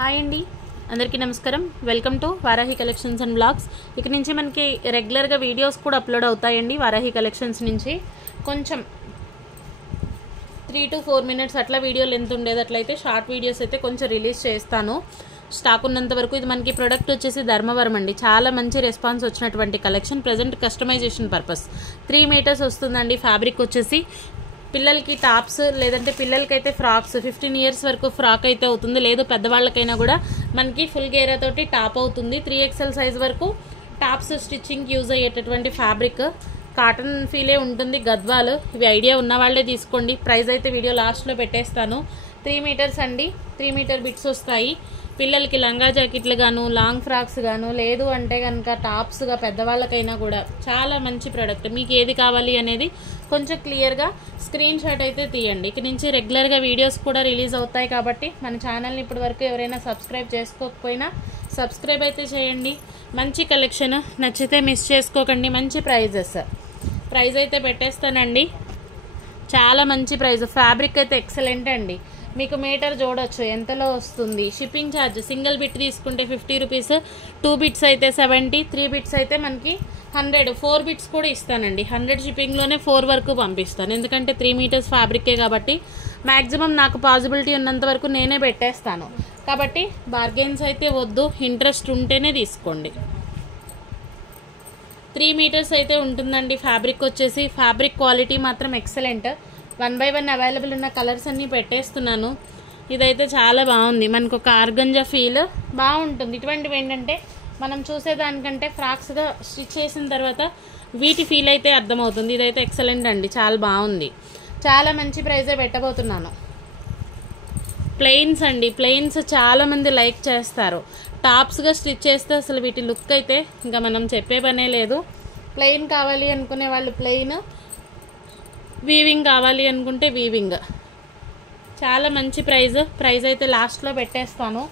Hi అండి, అందరికీ నమస్కారం. Welcome to Varahi collections and blogs. ఇక నుంచి మనకి రెగ్యులర్గా వీడియోస్ కూడా అప్లోడ్ అవుతాయండి. వారాహి కలెక్షన్స్ నుంచి కొంచెం 3 to 4 minutes అట్లా వీడియో లెంత్ ఉండేది. అట్లయితే షార్ట్ వీడియోస్ అయితే కొంచెం రిలీజ్ చేస్తాను స్టాక్ ఉన్నంత వరకు. ఇది మనకి ప్రొడక్ట్ వచ్చేసి ధర్మవరం అండి. చాలా మంచి రెస్పాన్స్ వచ్చినటువంటి collection. Present customisation purpose 3 meters వస్తుందండి. ఫ్యాబ్రిక్ వచ్చేసి పిల్లలకి టాప్స్, లేదంటే పిల్లలకైతే ఫ్రాక్స్ 15 years వరకు ఫ్రాక్ అయితే అవుతుంది. లేదు పెద్దవాళ్ళకైనా కూడా మనకి ఫుల్ గేరా తోటి టాప్ అవుతుంది. 3XL సైజ్ వరకు టాప్స్ స్టిచ్చింగ్ యూజ్ అయ్యేటటువంటి ఫ్యాబ్రిక్. కాటన్ ఫీలే ఉంటుంది. గద్వాలు ఇవి ఐడియా ఉన్న వాళ్ళే తీసుకోండి. ప్రైస్ అయితే వీడియో లాస్ట్లో పెట్టేస్తాను. 3 meters అండి. 3 meter బిట్స్ వస్తాయి. పిల్లలకి లంగా జాకెట్లు గాను, లాంగ్ ఫ్రాక్స్ గాను, లేదు అంటే కనుక టాప్స్గా పెద్దవాళ్ళకైనా కూడా చాలా మంచి ప్రోడక్ట్. మీకు ఏది కావాలి అనేది కొంచెం క్లియర్గా స్క్రీన్ షాట్ అయితే తీయండి. ఇక నుంచి రెగ్యులర్గా వీడియోస్ కూడా రిలీజ్ అవుతాయి కాబట్టి మన ఛానల్ని ఇప్పటి వరకు ఎవరైనా సబ్స్క్రైబ్ చేసుకోకపోయినా సబ్స్క్రైబ్ అయితే చేయండి. మంచి కలెక్షన్, నచ్చితే మిస్ చేసుకోకండి. మంచి ప్రైజ్ అయితే పెట్టేస్తానండి. చాలా మంచి ప్రైస్. ఫ్యాబ్రిక్ అయితే ఎక్సలెంట్ అండి. మీకు మీటర్ చూడొచ్చు ఎంతలో వస్తుంది. షిప్పింగ్ ఛార్జ్ సింగిల్ బిట్ తీసుకుంటే 50 rupees, 2 bits అయితే 70, 3 bits అయితే మనకి 100. 4 bits కూడా ఇస్తానండి. 100 షిప్పింగ్లోనే 4 వరకు పంపిస్తాను. ఎందుకంటే 3 meters ఫ్యాబ్రికే కాబట్టి మ్యాక్సిమం నాకు పాసిబిలిటీ ఉన్నంత వరకు నేనే పెట్టేస్తాను. కాబట్టి బార్గెన్స్ అయితే వద్దు, ఇంట్రెస్ట్ ఉంటేనే తీసుకోండి. 3 meters అయితే ఉంటుందండి. ఫ్యాబ్రిక్ వచ్చేసి ఫ్యాబ్రిక్ క్వాలిటీ మాత్రం ఎక్సలెంట్. 1 by 1 అవైలబుల్ ఉన్న కలర్స్ అన్నీ పెట్టేస్తున్నాను. ఇదైతే చాలా బాగుంది. మనకు ఒక ఆర్గంజా ఫీల్ బాగుంటుంది. ఇటువంటివి ఏంటంటే మనం చూసేదానికంటే ఫ్రాక్స్గా స్టిచ్ చేసిన తర్వాత వీటి ఫీల్ అయితే అర్థమవుతుంది. ఇదైతే ఎక్సలెంట్ అండి. చాలా బాగుంది. చాలా మంచి ప్రైజే పెట్టబోతున్నాను. ప్లెయిన్స్ అండి. ప్లెయిన్స్ చాలామంది లైక్ చేస్తారు. టాప్స్గా స్టిచ్ చేస్తే అసలు వీటి లుక్ అయితే ఇంకా మనం చెప్పే పనే లేదు. ప్లెయిన్ కావాలి అనుకునే వాళ్ళు ప్లెయిన్, వీవింగ్ కావాలి అనుకుంటే వీవింగ్. చాలా మంచి ప్రైస్ అయితే లాస్ట్లో పెట్టేస్తాను.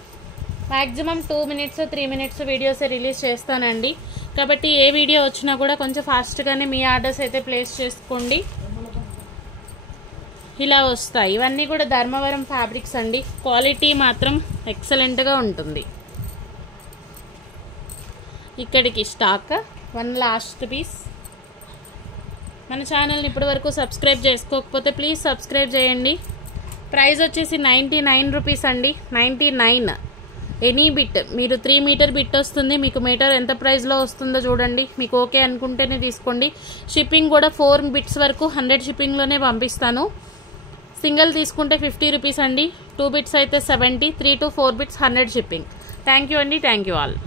Maximum 2 minutes 3 minutes videos release చేస్తానండి. కాబట్టి ఏ వీడియో వచ్చినా కూడా కొంచెం ఫాస్ట్గానే మీ ఆర్డర్స్ అయితే ప్లేస్ చేసుకోండి. ఇలా వస్తాయి. ఇవన్నీ కూడా ధర్మవరం ఫ్యాబ్రిక్స్ అండి. క్వాలిటీ మాత్రం ఎక్సలెంట్గా ఉంటుంది. ఇక్కడికి స్టాక్ 1 last piece. మన ఛానల్ని ఇప్పటి వరకు సబ్స్క్రైబ్ చేసుకోకపోతే ప్లీజ్ సబ్స్క్రైబ్ చేయండి. ప్రైస్ వచ్చేసి 99 rupees అండి. 99 ఎనీ బిట్. మీరు 3 meter బిట్ వస్తుంది. మీకు మీటర్ ఎంత ప్రైస్లో వస్తుందో చూడండి. మీకు ఓకే అనుకుంటేనే తీసుకోండి. షిప్పింగ్ కూడా 4 bits వరకు 100 షిప్పింగ్లోనే పంపిస్తాను. సింగిల్ తీసుకుంటే 50 rupees అండి. 2 bits అయితే 70, 3 to 4 bits 100 shipping. Thank you అండి. Thank you all.